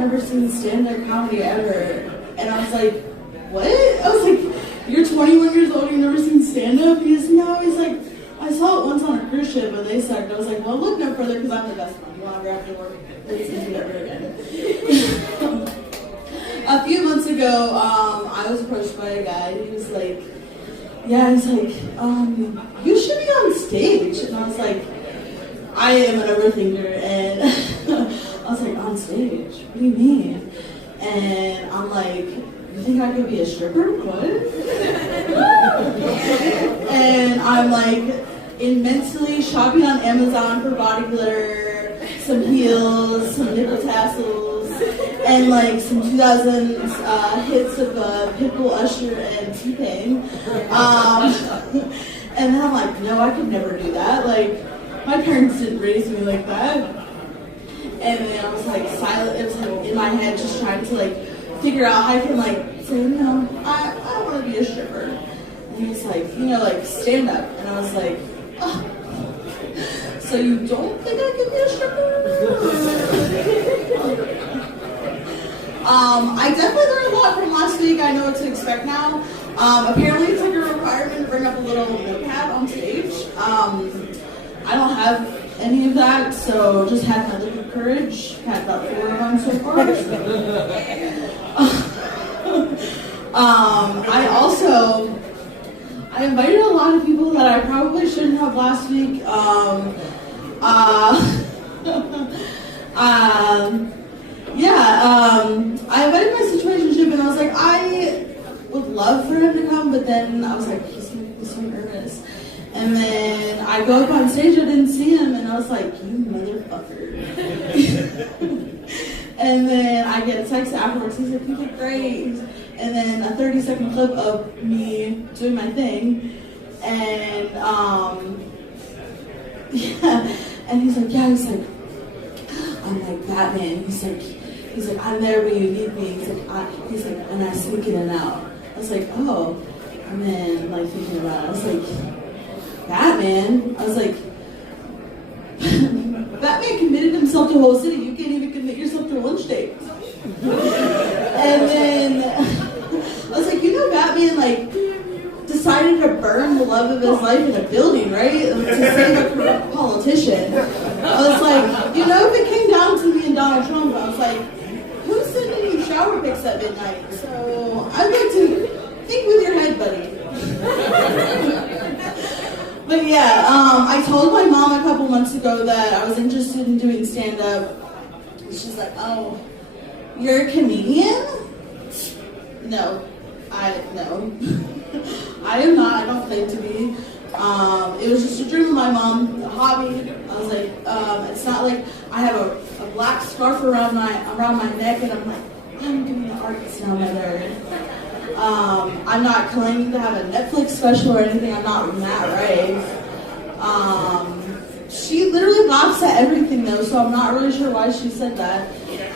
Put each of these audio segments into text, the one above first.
never seen stand-up comedy ever. And I was like, what? I was like, you're 21 years old, you've never seen stand-up? He goes, no. He's like, I saw it once on a cruise ship, but they sucked. I was like, well, look no further, because I'm the best one. You want to grab your work? Please do ever again. A few months ago, I was approached by a guy. He was like, yeah, he's like, you should be on stage. And I was like, I am an overthinker. And I was like, on stage? What do you mean? And I'm like, you think I could be a stripper? What? And I'm like, immensely shopping on Amazon for body glitter, some heels, some nipple tassels, and like some 2000s hits of Pitbull, Usher, and T-Pain. And then I'm like, no, I could never do that. Like, my parents didn't raise me like that. And then I was like silent. It was like in my head, just trying to like figure out how I can like say, no, I don't want to be a stripper. And he was like, you know, like stand up. And I was like, oh, so you don't think I can be a stripper? I definitely learned a lot from last week. I know what to expect now. Apparently it's like a requirement to bring up a little notepad on stage. I don't have any of that, so just had my liquid courage. Had about 4 of them so far. I invited a lot of people that I probably shouldn't have last week. I invited my situationship, and I was like, I would love for him to come, but then I was like, he's gonna be so nervous. And then I go up on stage, I didn't see him, and I was like, you motherfucker. And then I get a text afterwards, he's like, you did great. And then a 30-second clip of me doing my thing. And, and he's like, he's like, I'm like Batman. He's like, I'm there when you need me. He's like, and I sneak in and out. I was like, oh. And then, like, thinking about it, I was like, Batman? I was like, Batman committed himself to a whole city. You can't even commit yourself to a lunch date. And then I was like, you know, Batman, like, decided to burn the love of his life in a building, right? To save a corrupt politician. I was like, you know, if it came down to me and Donald Trump, I was like, who's sending you shower pics at midnight? So I'd like to think with your head, buddy. But yeah, I told my mom a couple months ago that I was interested in doing stand-up. She's like, oh, you're a comedian? No. I am not. I don't claim to be. It was just a dream of my mom, a hobby. I was like, it's not like I have a black scarf around my neck and I'm like, I'm doing the arts now, mother. I'm not claiming to have a Netflix special or anything. I'm not Matt Rife. She literally laughs at everything though, so I'm not really sure why she said that.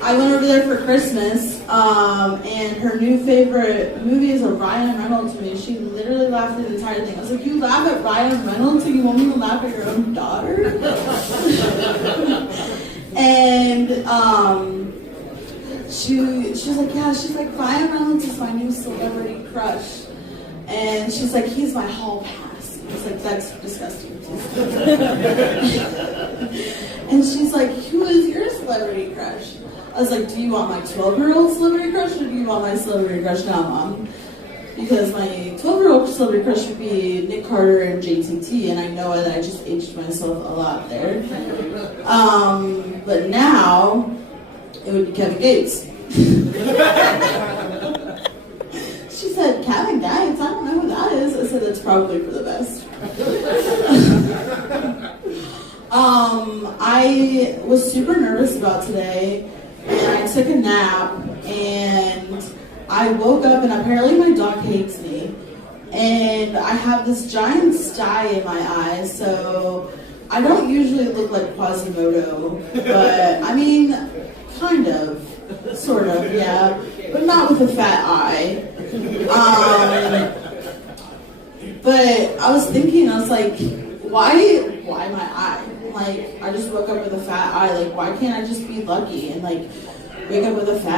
I went over there for Christmas, and her new favorite movie is a Ryan Reynolds movie. She literally laughed at the entire thing. I was like, you laugh at Ryan Reynolds and you want me to laugh at your own daughter? And she was like, yeah, she's like, Ryan Reynolds is my new celebrity crush. And she's like, he's my hall pass. I was like, that's disgusting. And she's like, who is your celebrity crush? I was like, do you want my 12-year-old celebrity crush or do you want my celebrity crush now, Mom? Because my 12-year-old celebrity crush would be Nick Carter and JTT, and I know that I just aged myself a lot there. But now, it would be Kevin Gates. She said, Kevin Gates? I don't know who that is. I said, that's probably for the best. I was super nervous about today, and I took a nap, and I woke up, and apparently my dog hates me, and I have this giant sty in my eye, so I don't usually look like Quasimodo, but I mean, kind of, sort of, yeah, but not with a fat eye. But I was thinking, I was like, why my eye? Like, I just woke up with a fat eye. Like, why can't I just be lucky? And like, wake up with a fat